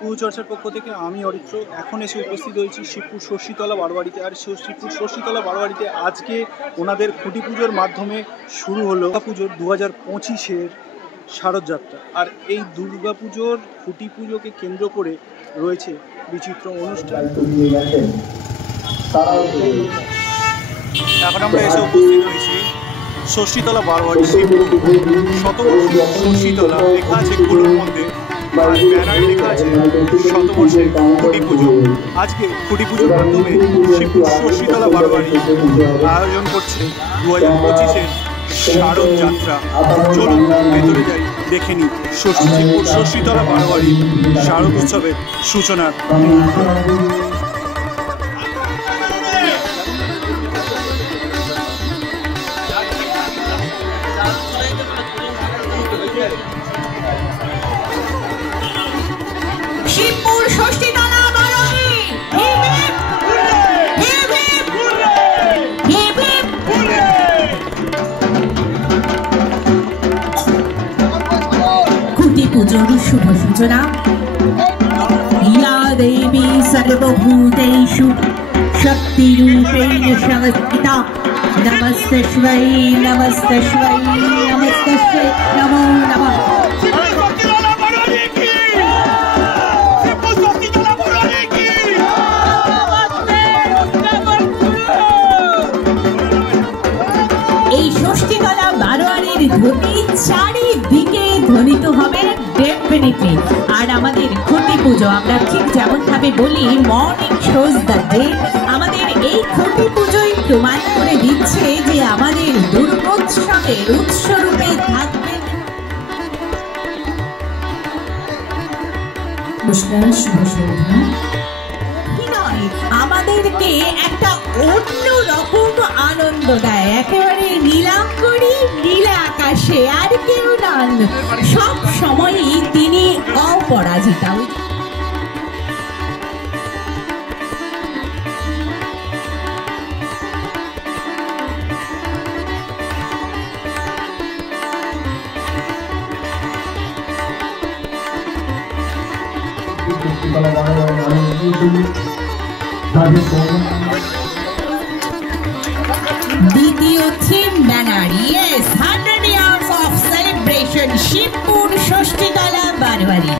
পুজো চর্চার পক্ষ থেকে আমি অরিত্র এখন এসে উপস্থিত হয়েছি শিবপুর ষষ্ঠীতলা বারোয়ারিতে। আর শিবপুর ষষ্ঠীতলা বারোয়ারিতে আজকে ওনাদের খুঁটি পুজোর মাধ্যমে শুরু হলো পুজোর 2025-এর শারদযাত্রা। আর এই দুর্গাপুজোর খুঁটি পুজোকে কেন্দ্র করে রয়েছে বিচিত্র অনুষ্ঠান। এখন আমরা এসে উপস্থিত হয়েছি ষষ্ঠীতলা বারোয়ারি শিবপুর শতবর্ষ ষষ্ঠীতলা। লেখা আছে গুলোর মধ্যে, আর ব্যানারে লেখা আছে শতবর্ষের খুঁটি পুজো। আজকে খুঁটি পুজোর মাধ্যমে শিবপুর ষষ্ঠীতলা বারোয়ারি আয়োজন করছে 2025-এর শারদযাত্রা। চলুন ভেতরে যাই, দেখে নিই শিবপুর ষষ্ঠীতলা বারোয়ারি শারদ উৎসবের সূচনার। শিবপুর ষষ্ঠীতলা বারোয়ারি খুঁটি পুজোর শুভ সূচনা। ইয়া দেবী সর্বভূতেষু শক্তিরূপেণ সংস্থিতা। নমস্তস্मै নমস্তস্मै নমস্তস্मै নমো নমঃ। এই ষষ্ঠীতলা বারোয়ারির ধ্বনি চারিদিকে ধ্বনিত হবে ডেফিনেটলি। আর আমাদের খুঁটি পুজো আমরা ঠিক যেমন ভাবে বলি মর্নিং শোজ দ্য ডে, আমাদের এই খুঁটি পুজোই প্রমাণ করে দিচ্ছে যে আমাদের দুর্গোৎসবের উৎসরূপে থাকবে। আমাদেরকে একটা অন্য রকম আনন্দ দেয়, একেবারে নীলাম্বরী নীলা আকাশে, আর কেউ নন, সব সময়ই তিনি অপরাজিতা। দ্বিতীয় theme banner, yes 100 years of celebration Shibpur Shashthitala বারোয়ারি।